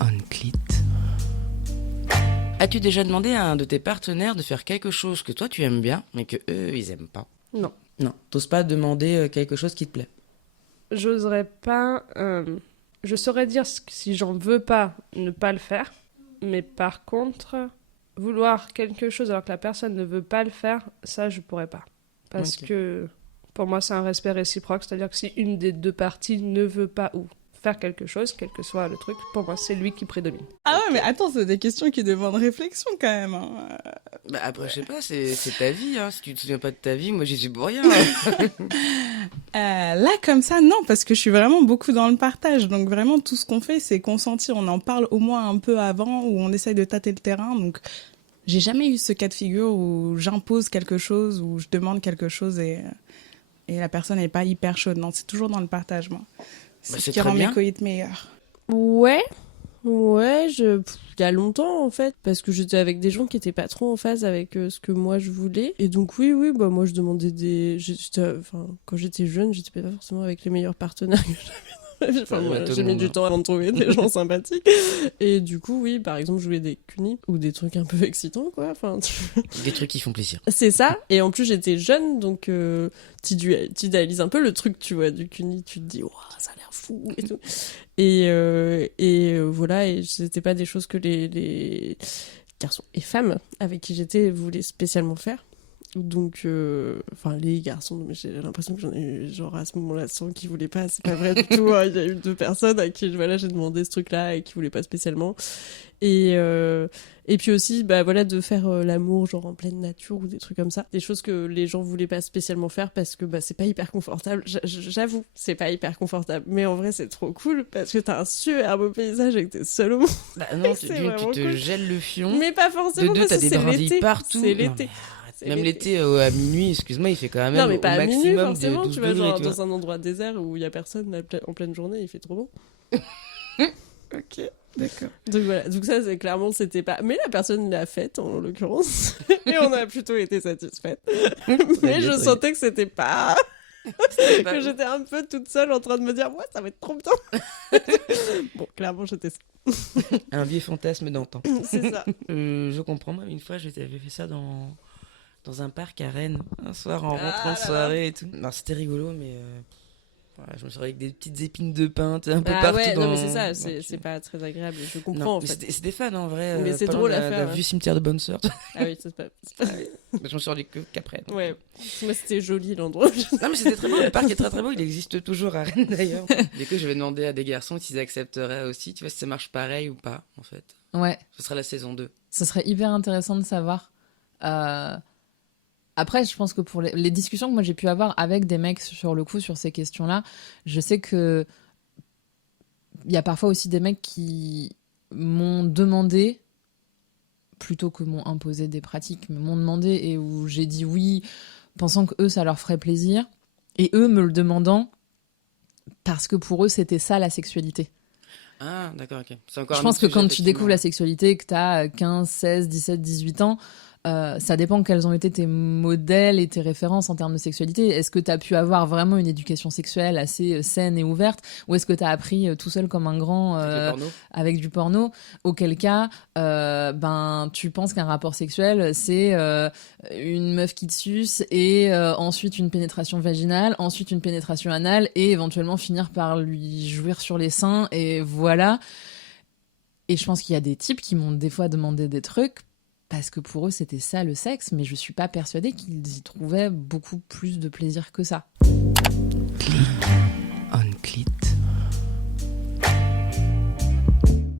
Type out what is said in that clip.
On clit. As-tu déjà demandé à un de tes partenaires de faire quelque chose que toi tu aimes bien, mais que eux ils aiment pas? Non. Non, t'oses pas demander quelque chose qui te plaît. J'oserais pas... je saurais dire si j'en veux pas, ne pas le faire. Mais par contre, vouloir quelque chose alors que la personne ne veut pas le faire, ça, je pourrais pas. Parce que pour moi, c'est un respect réciproque. C'est-à-dire que si une des deux parties ne veut pas ou faire quelque chose, quel que soit le truc, pour moi, c'est lui qui prédomine. Ah ouais, mais attends, c'est des questions qui demandent réflexion quand même. Hein. Bah après, je sais pas, c'est ta vie. Hein. Si tu te souviens pas de ta vie, moi j'y suis pour rien. Là, comme ça, non, parce que je suis vraiment beaucoup dans le partage. Donc vraiment, tout ce qu'on fait, c'est consenti. On en parle au moins un peu avant, où on essaye de tâter le terrain. Donc, j'ai jamais eu ce cas de figure où j'impose quelque chose, où je demande quelque chose et la personne n'est pas hyper chaude. Non, c'est toujours dans le partage, moi. C'est ce qui rend mes coïts meilleurs. Ouais, il y a longtemps en fait, parce que j'étais avec des gens qui étaient pas trop en phase avec ce que moi je voulais. Et donc oui, bah moi je demandais quand j'étais jeune, j'étais pas forcément avec les meilleurs partenaires que j'avais. J'ai mis du temps avant de trouver des gens sympathiques. Et du coup, oui, par exemple, jouer des cunis ou des trucs un peu excitants, quoi. Des trucs qui font plaisir. C'est ça. Et en plus, j'étais jeune, donc t'idéalises un peu le truc, tu vois, du cuni. Tu te dis, waouh, ça a l'air fou et tout. Et voilà, et c'était pas des choses que les garçons et femmes avec qui j'étais voulaient spécialement faire. Donc, les garçons, mais j'ai l'impression que j'en ai eu, genre, à ce moment-là, 100 qui voulaient pas, c'est pas vrai du tout. Hein. Il y a eu 2 personnes à qui, voilà, j'ai demandé ce truc-là et qui voulaient pas spécialement. Et puis aussi, bah voilà, de faire l'amour, genre, en pleine nature ou des trucs comme ça. Des choses que les gens voulaient pas spécialement faire parce que, bah, c'est pas hyper confortable. J'avoue, c'est pas hyper confortable. Mais en vrai, c'est trop cool parce que t'as un super beau paysage et que t'es seul au monde. Bah non, tu te gèles le fion. Mais pas forcément, de deux, t'as des brindilles partout. C'est l'été. Même l'été à minuit, excuse-moi, il fait quand même mais pas au à minuit, maximum forcément, de 12 tu vois, degrés. genre dans un endroit désert où il y a personne en pleine journée, il fait trop bon. Ok, d'accord. Donc voilà, donc ça c'est clairement c'était pas. Mais la personne l'a faite en l'occurrence et on a plutôt été satisfaites. Mais je sentais que c'était pas. Que j'étais un peu toute seule en train de me dire ouais ça va être trop bien. Bon, clairement j'étais. Un vieux fantasme d'antan. C'est ça. Je comprends. Moi, une fois, j'avais fait ça dans un parc à Rennes, un soir en rentrant de soirée et tout. Non, c'était rigolo, mais je me suis avec des petites épines de pin un peu partout. Ouais, non, mais c'est ça, c'est pas très agréable. Je comprends non, en fait. C'était fun en vrai. Mais c'est drôle à faire. Un vieux cimetière de bonne sœur. Ah oui, c'est pas... Je m'en suis rendu qu'après. Donc. Ouais, moi c'était joli l'endroit. Non, mais c'était très beau. Le parc est très très beau. Il existe toujours à Rennes d'ailleurs. Du coup, je vais demander à des garçons s'ils accepteraient aussi. Tu vois, si ça marche pareil ou pas en fait. Ouais. Ce sera la saison 2. Ce serait hyper intéressant de savoir. Après, je pense que pour les discussions que moi j'ai pu avoir avec des mecs sur le coup, sur ces questions-là, je sais que il y a parfois aussi des mecs qui m'ont demandé, plutôt que m'ont imposé des pratiques, mais m'ont demandé et où j'ai dit oui, pensant que eux ça leur ferait plaisir, et eux me le demandant parce que pour eux c'était ça la sexualité. Ah, d'accord, ok. C'est encore je pense que quand tu découvres la sexualité, que tu as 15, 16, 17, 18 ans, ça dépend quels ont été tes modèles et tes références en termes de sexualité. Est-ce que tu as pu avoir vraiment une éducation sexuelle assez saine et ouverte, ou est-ce que tu as appris tout seul comme un grand avec du porno? Auquel cas, tu penses qu'un rapport sexuel, c'est une meuf qui te suce et ensuite une pénétration vaginale, ensuite une pénétration anale et éventuellement finir par lui jouir sur les seins et voilà. Et je pense qu'il y a des types qui m'ont des fois demandé des trucs parce que pour eux c'était ça le sexe, mais je suis pas persuadée qu'ils y trouvaient beaucoup plus de plaisir que ça. Clic.